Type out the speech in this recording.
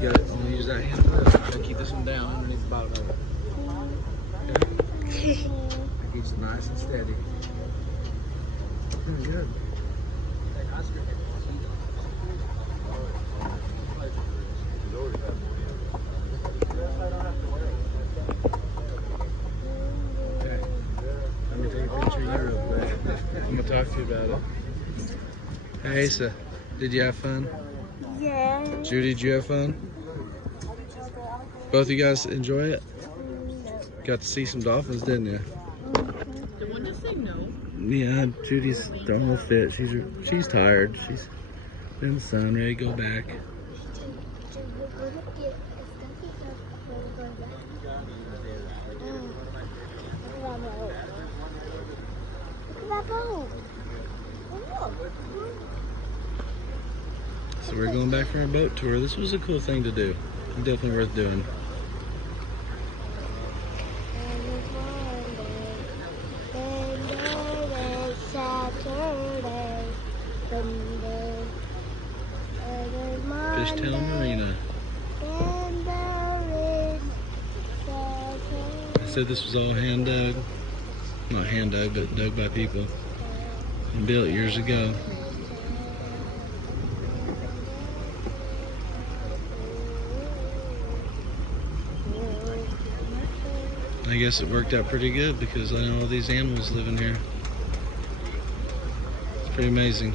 You gotta only use that hand for this. Gotta keep this one down underneath the bottom of it. Okay. That keeps it nice and steady. Very good. Okay. Let me take a picture of you real quick. I'm gonna talk to you about it. Hey Asa, did you have fun? Yeah. Judy, did you have fun? Both of you guys enjoy it? Got to see some dolphins, didn't you? Did one just say no? Yeah, Judy's almost fit. She's tired. She's in the sun, ready to go back. So we're going back for our boat tour. This was a cool thing to do. Definitely worth doing. Fishtail Marina. I said this was all hand dug. Not hand dug, but dug by people. And built years ago. I guess it worked out pretty good because I know all these animals live in here. It's pretty amazing.